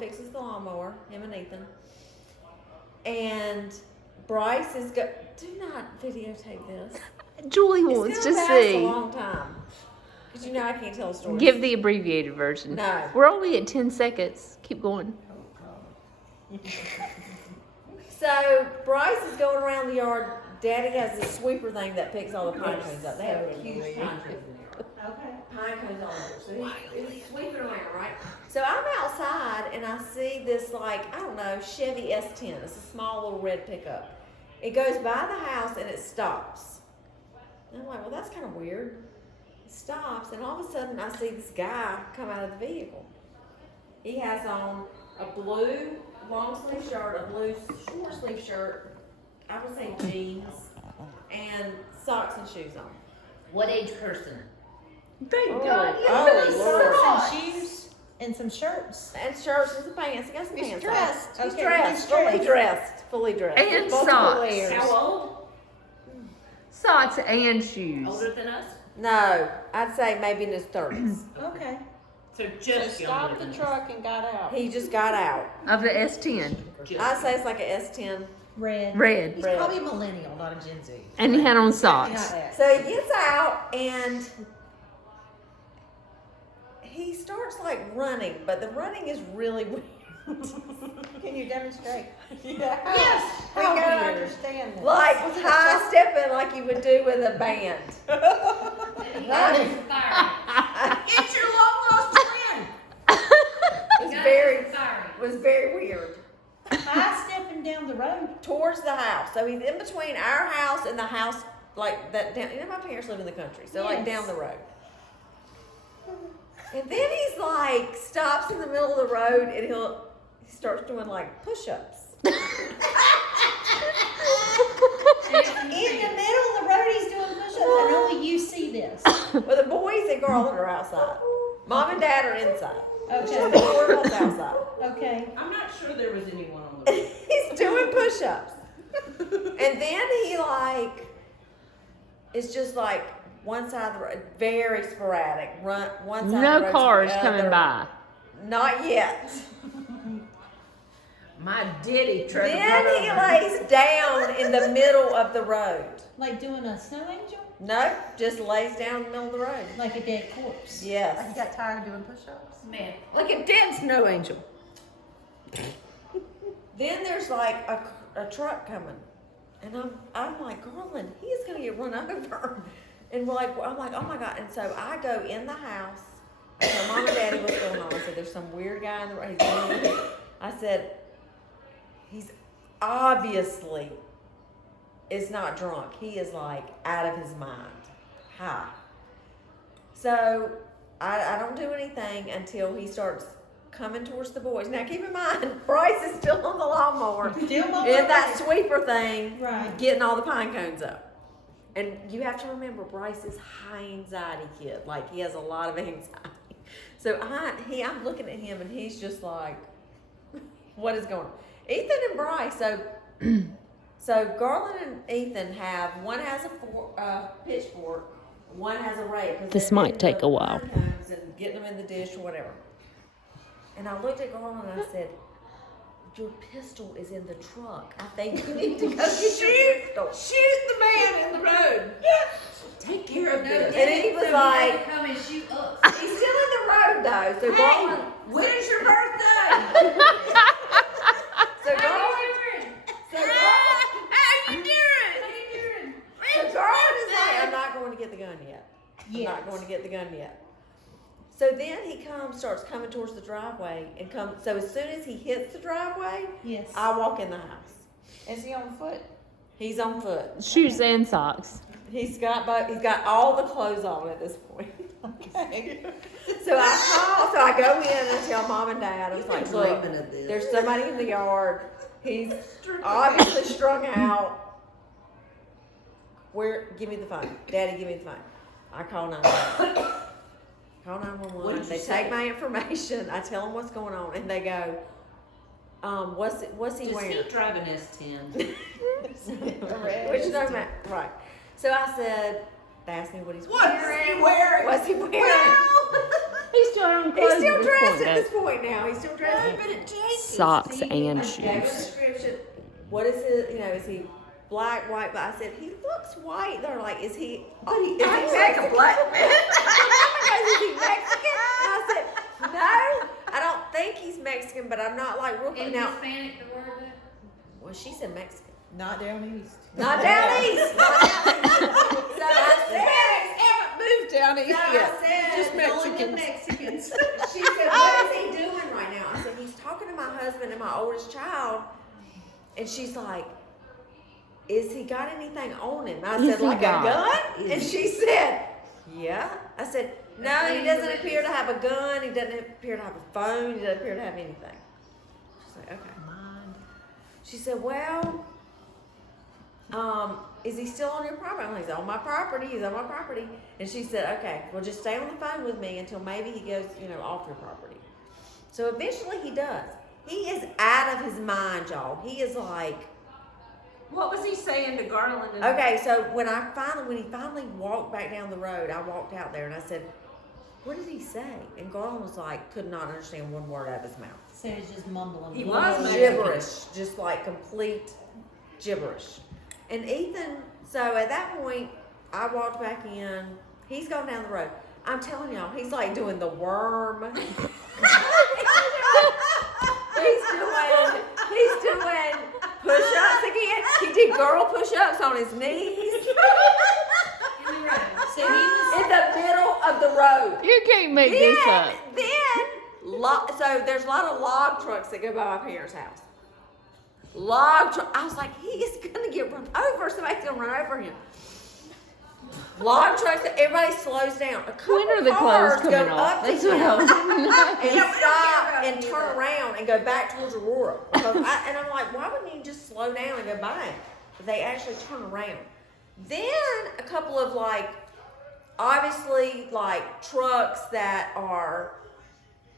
fixes the lawnmower, him and Ethan. And Bryce is do not videotape this. Julie It's wants to gonna last a see. long time. Because you know I can't tell a story. Give the abbreviated version. No. We're only at 10 seconds. Keep going. So Bryce is going around the yard. Daddy has this sweeper thing that picks all the pine cones up. They have huge pine cones in there. Okay. Pine cones all over. So he's sweeping around, right? So I'm outside and I see this, like, I don't know, Chevy S10. It's a small little red pickup. It goes by the house and it stops. And I'm like, well, that's kind of weird. It stops, and all of a sudden I see this guy come out of the vehicle. He has on a blue long sleeve shirt, a blue short sleeve shirt, I would say jeans, and socks and shoes on. What age person? Thank Oh, God. oh, Lord. Some shoes and some shirts. And shirts and some pants. He got some He's pants dressed. on. He's Okay, dressed. he's Fully dressed. dressed. Fully dressed. And With multiple socks. layers. How old? Socks and shoes. Older than us? No, I'd say maybe in his 30s. Okay. So So just younger stopped than the us. truck and got out. He just got out. Of the S10. Just I'd say it's like a S10. Red. Red. He's Red. probably a millennial, not a Gen Z. And he had on Not socks. that. So he gets out and he starts like running, but the running is really weird. Can you demonstrate? Yes. We How gotta weird. understand this. Like high stepping like you would do with a band. That is inspiring. It's your long lost friend. It was very weird. High stepping down the road. Towards the house. So he's in between our house and the house, like that down. You know, my parents live in the country, so like Yes. down the road. And then he's like stops in the middle of the road and he starts doing like push-ups. In the middle of the road, he's doing push-ups, and only you see this. Well, the boys and Garland are outside. Mom and Dad are inside. Okay. The four of us outside. Okay. I'm not sure there was anyone on the road. He's doing push-ups. And then he like is just like one side of the road, very sporadic. Run one side of the No road to cars the coming other. by. Not yet. My ditty truck. Then he lays down in the middle of the road. Like doing a snow angel? No, just lays down in the middle of the road. Like a dead corpse. Like he Yes. got tired of doing push-ups. Man, Like a dead snow angel. Then there's like a truck coming, and I'm like, Garland, he is gonna get run over. And we're like, I'm like, oh my God. And so I go in the house. I tell Mom and Daddy what's going on. I said, there's some weird guy in the road. I said, he's obviously is not drunk. He is like out of his mind. High. So I don't do anything until he starts coming towards the boys. Now keep in mind, Bryce is still on the lawnmower. Still on In the that road. sweeper thing, Right. getting all the pine cones up. And you have to remember, Bryce is high anxiety kid. Like he has a lot of anxiety. So I'm looking at him and he's just like, what is going on? Ethan and Bryce. So Garland and Ethan one has a pitchfork, one has a rake. 'Cause This they're might getting take the a while. pine cones and getting them in the dish or whatever. And I looked at Garland and I said, your pistol is in the truck. I think you need to go get your pistol. Shoot the man in the road. Take care of this. And he was like, come and shoot us. he's still in the road though. So Hey, Garland, when's your birthday? so Garland, How you doing? so Garland is like, I'm not going to get the gun yet. I'm Yes. not going to get the gun yet. So then he starts coming towards the driveway and so as soon as he hits the driveway, Yes. I walk in the house. Is he on foot? He's on foot. Shoes and socks. He's got all the clothes on at this point. Okay. So I go in and I tell Mom and Dad, I was like, look, dreaming of this. there's somebody in the yard. He's obviously strung out. Give me the phone. Daddy, give me the phone. I call 911. Call What 911. did you They say? take my information. I tell them what's going on, and they go, what's he Does wearing? he drive an S10? Which no matter, right. So I said, they asked me what he's What's wearing. he wearing? What's he wearing? Well, He's still on He's clothes still at this dressed point, at guys. this point now. He's still dressed. But it changes. Socks See, and I gave a shoes. description. What is it? You know, is he black, white? But I said he looks white. They're like, is he? Oh, is he Mexican? black man. Is he Mexican? And I said, no, I don't think he's Mexican, but I'm not like real. In Now, Hispanic, the word well, she said Mexican. Not down east. Not down east. Not down east. So I Haven't moved down east said, yet. I said, Just Only the Mexicans. Mexicans. she said, what is he doing right now? I said, he's talking to my husband and my oldest child. And she's like, is he got anything on him? I said, he like got? a gun? And she said, yeah. I said, no, he doesn't appear to have a gun. He doesn't appear to have a phone. He doesn't appear to have anything. She's like, okay. She said, well, is he still on your property? I'm like, he's on my property. He's on my property. And she said, okay, well, just stay on the phone with me until maybe he goes, off your property. So eventually he does. He is out of his mind, y'all. He is like, What was he saying to Garland? And okay, so when he finally walked back down the road, I walked out there and I said, what did he say? And Garland was like, could not understand one word out of his mouth. So he's just mumbling. He was Mexican. Gibberish, just like complete gibberish. And Ethan, so at that point, I walked back in. He's going down the road. I'm telling y'all, he's like doing the worm. He's doing push-ups again. He did girl push-ups on his knees in the road. So he was. in the middle of the road. You can't make this up. So there's a lot of log trucks that go by my parents' house. Log truck. I was like, he is gonna get run over. Somebody's gonna run over him. Log trucks. Everybody slows down. A couple When are the cars clothes go coming off? up to That's what him I was. and stop and turn around and go back towards Aurora. And I'm like, why wouldn't you just slow down and go by him? But they actually turn around. Then a couple of obviously trucks that are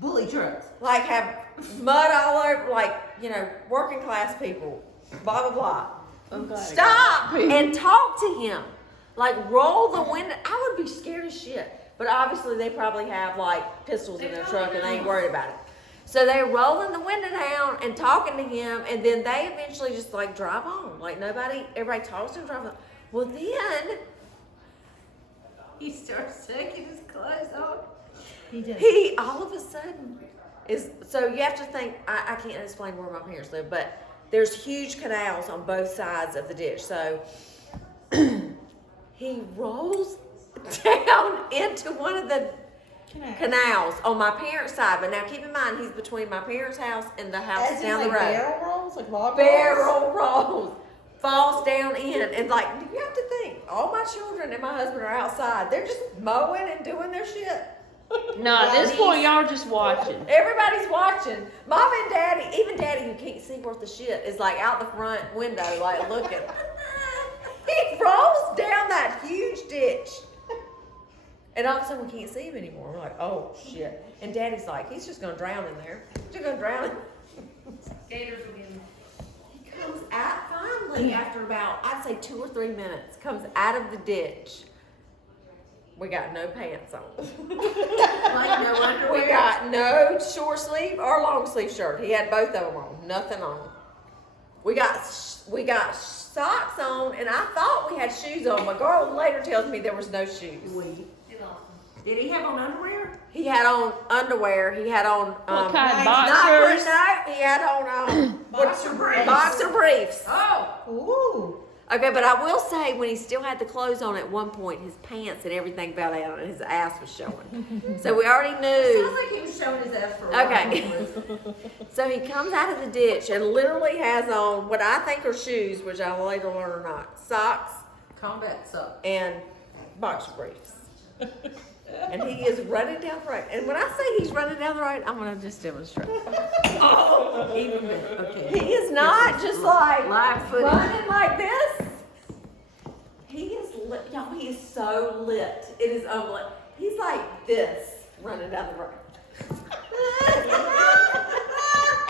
bully trucks. have mud all over, working class people, blah, blah, blah. Stop and talk to him. Roll the window. I would be scared as shit. But obviously they probably have pistols in their truck and they ain't worried about it. So they're rolling the window down and talking to him, and then they eventually just drive on. Everybody talks to him, drive on. Well, then He starts taking his clothes off. He does. he all of a sudden is, so you have to think, I can't explain where my parents live, but there's huge canals on both sides of the ditch. So he rolls down into one of the canals on my parents' side. But now keep in mind, he's between my parents' house and the house As in, down the road. barrel rolls, log rolls? Barrel rolls. Falls down in, and you have to think, all my children and my husband are outside. They're just mowing and doing their shit. No, at this point, y'all are just watching. Everybody's watching. Mom and Daddy, even Daddy who can't see worth the shit, is out the front window, looking. He rolls down that huge ditch. And all of a sudden we can't see him anymore. We're like, oh shit. And Daddy's like, he's just gonna drown in there. He's just gonna drown. Gators will be in. He comes out finally after about, I'd say 2 or 3 minutes, comes out of the ditch. We got no pants on. No underwear. We got no short sleeve or long sleeve shirt. He had both of them on, nothing on. We got socks on, and I thought we had shoes on. My girl later tells me there was no shoes. He lost them. Did he have on underwear? He had on underwear. He had on What kind of not boxers? no, he had on Boxer briefs. boxer briefs. Oh. Ooh. Okay, but I will say when he still had the clothes on at one point, his pants and everything fell down and his ass was showing. So we already Sounds knew. like he was showing his ass for a while. Okay. So he comes out of the ditch and literally has on what I think are shoes, which I'll later learn are not, socks Combat suck. and boxer briefs. And he is running down the road. And when I say he's running down the road, I'm going to just demonstrate. Oh, even better. Okay. He is not just Live footage. running like this. He is lit. Y'all, he is so lit. It is unlit. He's like this running down the road.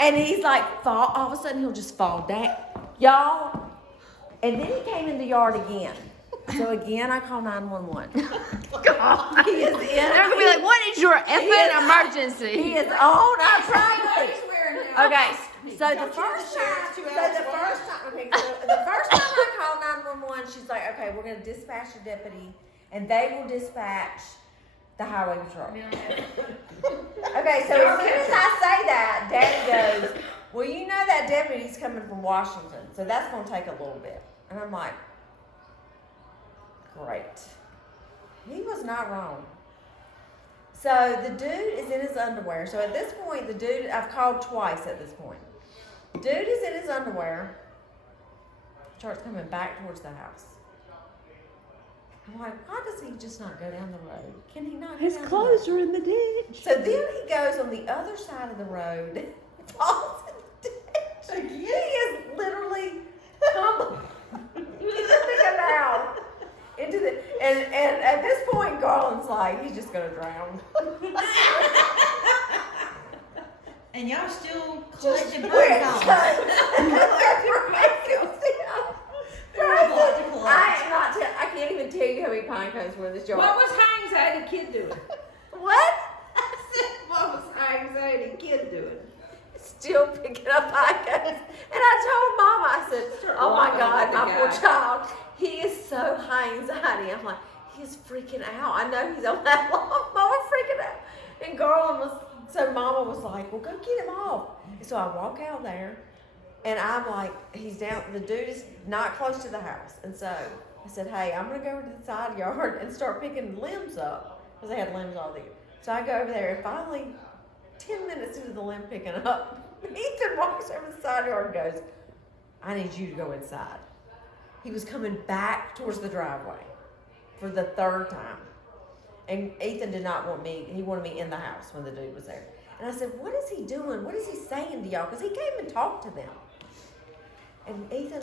And he's fall. All of a sudden, he'll just fall down. Y'all. And then he came in the yard again. So again, I call 911. God. He is in. They're gonna be like, what is your effing emergency? He is on our property. He's wearing now. Okay, so the Don't first you have time, the so sheriff 2 the hours first time, okay, so the first time I called 911, she's like, okay, we're gonna dispatch a deputy, and they will dispatch the highway patrol. Okay, so as soon as I say that, Daddy goes, well, you know that deputy's coming from Washington, so that's gonna take a little bit. And I'm like, great. He was not wrong. So the dude is in his underwear. So at this point, the dude, I've called twice at this point. Dude is in his underwear. Starts coming back towards the house. I'm like, why does he just not go down the road? Can he not go His down the clothes road? are in the ditch. So then he goes on the other side of the road, falls in the ditch. He is literally tumbling into the canal. Into the and at this point Garland's like, he's just gonna drown. And y'all still Just collecting quit. bird dogs. I can't even tell you how many pine cones were in this yard. What was high anxiety kid doing? What? I said, what was high anxiety kid doing? Still picking up pine cones. And I told Mama, I said, oh my laughing God, at the my poor guy. child. He is so high anxiety. I'm like, he's freaking out. I know he's on that lawn. Mama freaking out. And Garland was, so Mama was like, well, go get him off. And so I walk out there, and I'm like, he's down, the dude is not close to the house. And so I said, hey, I'm going to go over to the side yard and start picking limbs up. Because they had limbs all there. So I go over there, and finally, 10 minutes into the limb picking up, Ethan walks over the side yard and goes, I need you to go inside. He was coming back towards the driveway for the third time. And Ethan did not want me, he wanted me in the house when the dude was there. And I said, what is he doing? What is he saying to y'all? Because he came and talked to them. And Ethan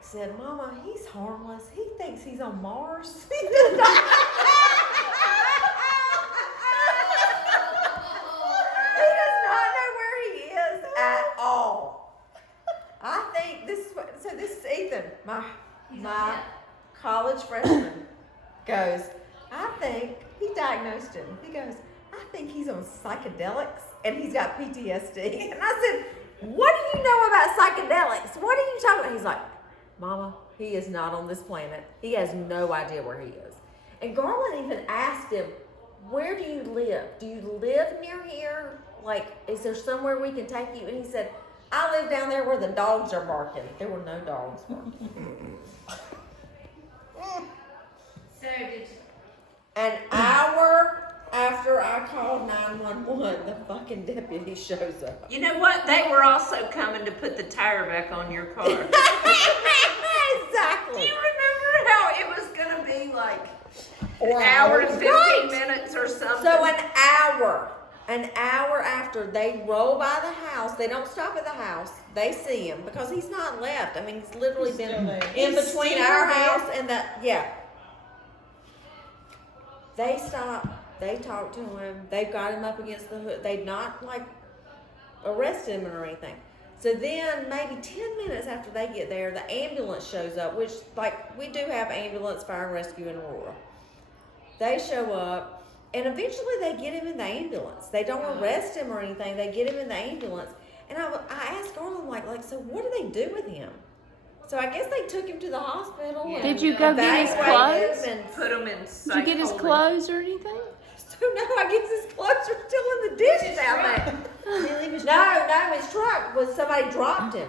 said, Mama, he's harmless. He thinks he's on Mars. He does not. He does not know where he is at all. I think this is Ethan, my college freshman, goes, I think, he diagnosed him. He goes, I think he's on psychedelics and he's got PTSD. And I said, what do you know about psychedelics? What are you talking about? He's like, Mama, he is not on this planet. He has no idea where he is. And Garland even asked him, where do you live? Do you live near here? Like, is there somewhere we can take you? And he said, I live down there where the dogs are barking. There were no dogs barking. So did An hour after I called 911, the fucking deputy shows up. You know what? They were also coming to put the tire back on your car. Do Exactly. you remember how it was going to be like an 4 hour and hours. 15 Right. minutes or something? So an hour after they roll by the house, they don't stop at the house. They see him because he's not left. I mean, he's literally been in He's between still our there. house and the, yeah. They stop. They talk to him. They've got him up against the hood. They've not like arrested him or anything. So then maybe 10 minutes after they get there, the ambulance shows up, which like we do have ambulance, fire and rescue in Aurora. They show up and eventually they get him in the ambulance. They don't arrest him or anything. They get him in the ambulance. And I asked Garland like, so what do they do with him? So I guess they took him to the hospital. Yeah. and Did you go get his evaluated clothes? him and Put them in Did you get his psych clothes or anything? so now I guess his clothes are still in the ditch down there. They leave his No, his truck was somebody dropped him.